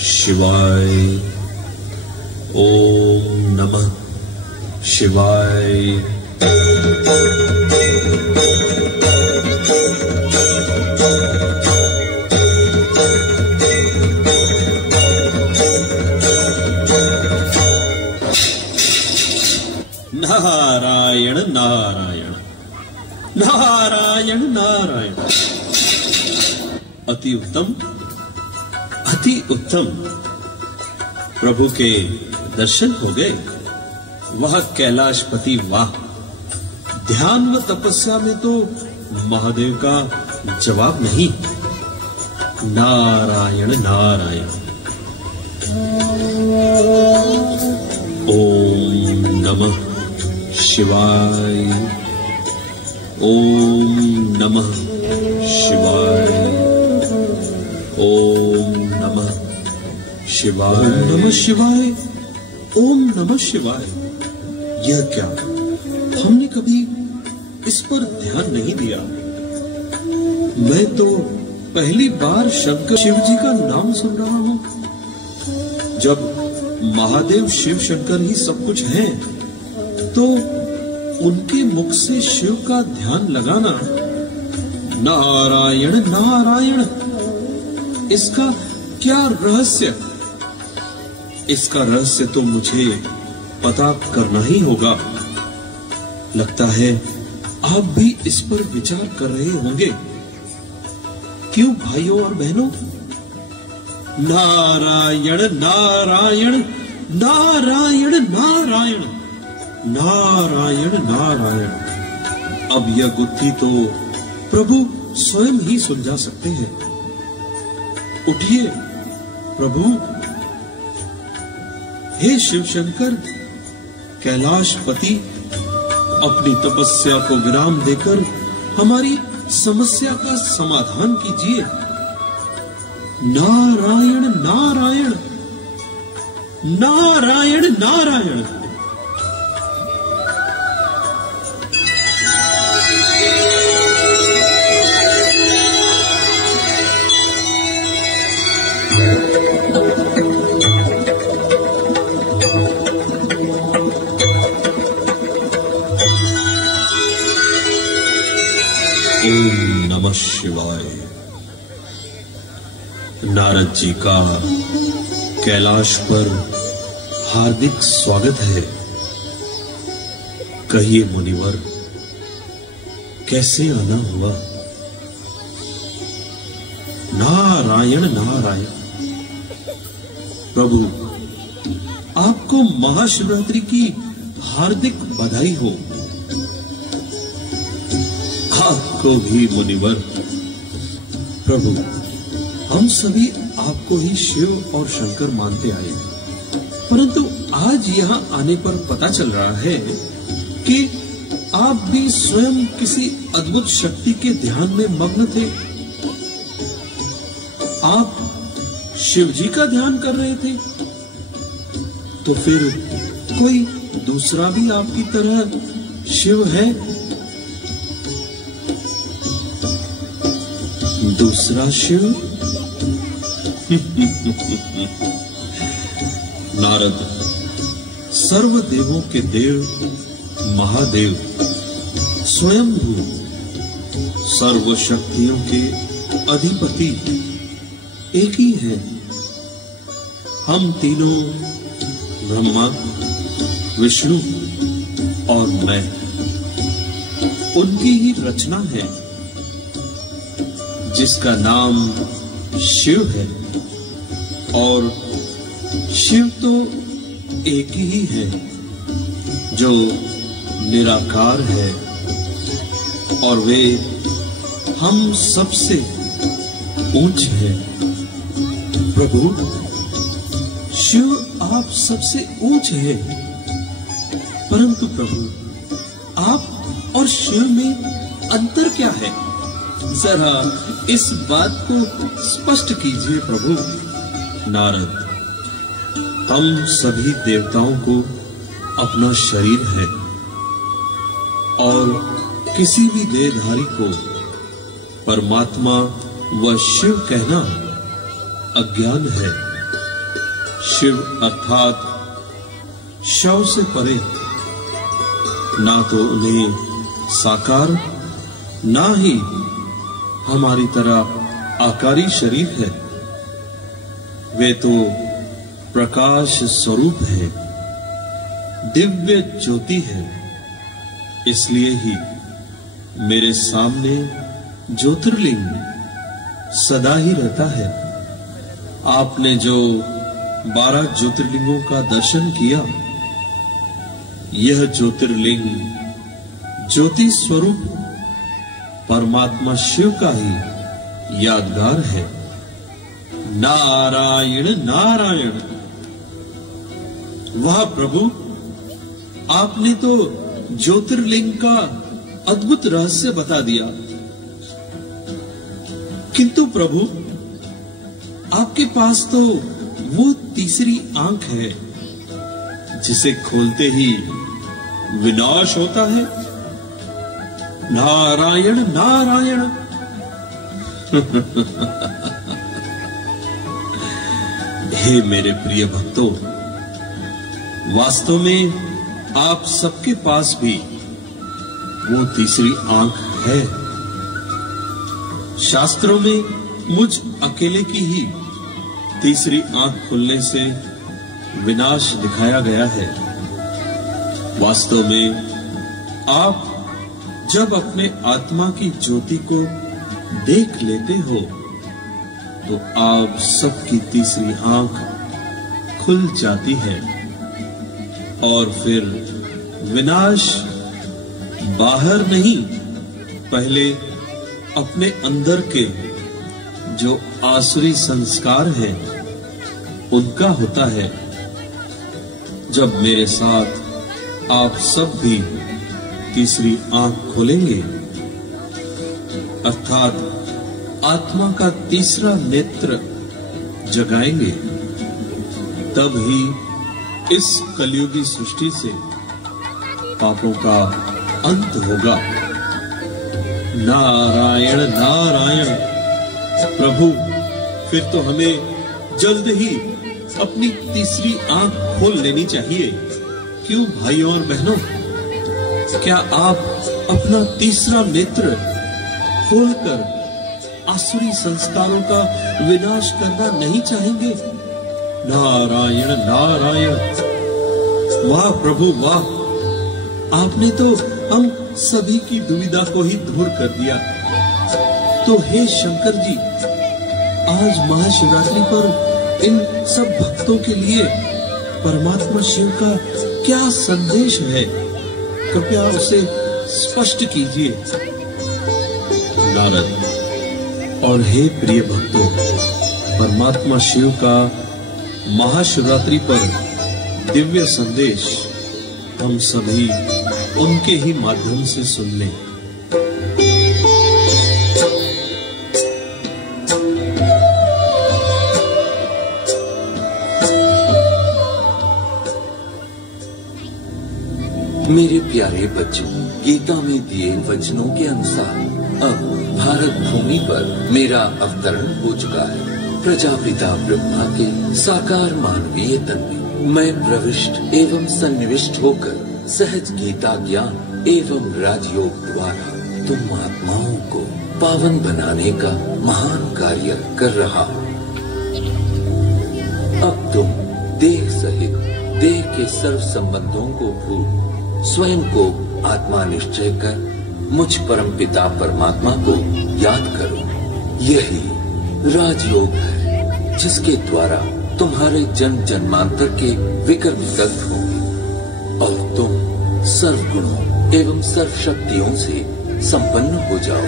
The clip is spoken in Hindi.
शिवाय। ओम नमः शिवाय। नारायण नारायण नारायण नारायण। अति उत्तम अति उत्तम। प्रभु के दर्शन हो गए। वह कैलाशपति वाह। ध्यान व तपस्या में तो महादेव का जवाब नहीं। नारायण नारायण। ओम नमः शिवाय। ओम नमः शिवाय। ओम नमः शिवाय। ओम नमः शिवाय। ओम नमः शिवाय। यह क्या? हमने कभी इस पर ध्यान नहीं दिया। मैं तो पहली बार शंकर शिव जी का नाम सुन रहा हूं। जब महादेव शिव शंकर ही सब कुछ हैं, तो उनके मुख से शिव का ध्यान लगाना, नारायण नारायण, इसका क्या रहस्य? इसका रहस्य तो मुझे पता करना ही होगा। लगता है आप भी इस पर विचार कर रहे होंगे। क्यों भाइयों और बहनों? नारायण नारायण नारायण नारायण नारायण नारायण। अब यह गुत्थी तो प्रभु स्वयं ही सुलझा सकते हैं। उठिए प्रभु। हे शिव शंकर, कैलाशपति, अपनी तपस्या को विराम देकर हमारी समस्या का समाधान कीजिए। नारायण नारायण नारायण नारायण। ओम नमः शिवाय। नारद जी का कैलाश पर हार्दिक स्वागत है। कहिए मुनिवर, कैसे आना हुआ? नारायण नारायण। प्रभु, आपको महाशिवरात्रि की हार्दिक बधाई हो। आपको भी मुनिवर। प्रभु, हम सभी आपको ही शिव और शंकर मानते आए, परंतु आज यहाँ आने पर पता चल रहा है कि आप भी स्वयं किसी अद्भुत शक्ति के ध्यान में मग्न थे। आप शिव जी का ध्यान कर रहे थे, तो फिर कोई दूसरा भी आपकी तरह शिव है? दूसरा शिव? नारद, सर्व देवों के देव महादेव स्वयंभू, सर्व शक्तियों के अधिपति एक ही हैं। हम तीनों, ब्रह्मा, विष्णु और मैं, उनकी ही रचना है, जिसका नाम शिव है। और शिव तो एक ही है, जो निराकार है, और वे हम सबसे ऊंच हैं। प्रभु, शिव आप सबसे ऊंच है, परंतु प्रभु, आप और शिव में अंतर क्या है? जरा इस बात को स्पष्ट कीजिए प्रभु। नारद, हम सभी देवताओं को अपना शरीर है, और किसी भी देहधारी को परमात्मा व शिव कहना अज्ञान है। शिव अर्थात शव से परे, ना तो उन्हें साकार ना ही हमारी तरह आकारी शरीर है। वे तो प्रकाश स्वरूप है, दिव्य ज्योति है। इसलिए ही मेरे सामने ज्योतिर्लिंग सदा ही रहता है। आपने जो 12 ज्योतिर्लिंगों का दर्शन किया, यह ज्योतिर्लिंग ज्योति स्वरूप परमात्मा शिव का ही यादगार है। नारायण नारायण। वाह प्रभु, आपने तो ज्योतिर्लिंग का अद्भुत रहस्य बता दिया। किंतु प्रभु, आपके पास तो वो तीसरी आंख है जिसे खोलते ही विनाश होता है। नारायण नारायण। हे मेरे प्रिय भक्तों, वास्तव में आप सबके पास भी वो तीसरी आंख है। शास्त्रों में मुझ अकेले की ही तीसरी आंख खुलने से विनाश दिखाया गया है। वास्तव में आप जब अपने आत्मा की ज्योति को देख लेते हो तो आप सबकी तीसरी आंख खुल जाती है और फिर विनाश बाहर नहीं, पहले अपने अंदर के जो आसुरी संस्कार हैं उनका होता है। जब मेरे साथ आप सब भी तीसरी आंख खोलेंगे, अर्थात आत्मा का तीसरा नेत्र जगाएंगे, तब ही इस कलयुगी सृष्टि से पापों का अंत होगा। नारायण नारायण। प्रभु, फिर तो हमें जल्द ही अपनी तीसरी आंख खोल लेनी चाहिए। क्यों भाइयों और बहनों, क्या आप अपना तीसरा नेत्र खोलकर आसुरी संस्कारों का विनाश करना नहीं चाहेंगे? नारायण नारायण। वाह प्रभु वाह, आपने तो हम सभी की दुविधा को ही दूर कर दिया। तो हे शंकर जी, आज महाशिवरात्रि पर इन सब भक्तों के लिए परमात्मा शिव का क्या संदेश है? कृपया उसे स्पष्ट कीजिए। नारद और हे प्रिय भक्तों, परमात्मा शिव का महाशिवरात्रि पर दिव्य संदेश हम सभी उनके ही माध्यम से सुन लें। मेरे प्यारे बच्चों, गीता में दिए वचनों के अनुसार अब भारत भूमि पर मेरा अवतरण हो चुका है। प्रजापिता ब्रह्मा के साकार मानवीय तन में मैं प्रविष्ट एवं सन्निविष्ट होकर सहज गीता ज्ञान एवं राजयोग द्वारा तुम आत्माओं को पावन बनाने का महान कार्य कर रहा हूँ। अब तुम देह सहित देह के सर्व संबंधों को भूल स्वयं को आत्मा निश्चय कर मुझ परम पिता परमात्मा को याद करो। यही राजयोग है जिसके द्वारा तुम्हारे जन्म जन्मांतर के विकर्म दग्ध होंगे और तुम सर्व गुणों एवं सर्व शक्तियों से संपन्न हो जाओ।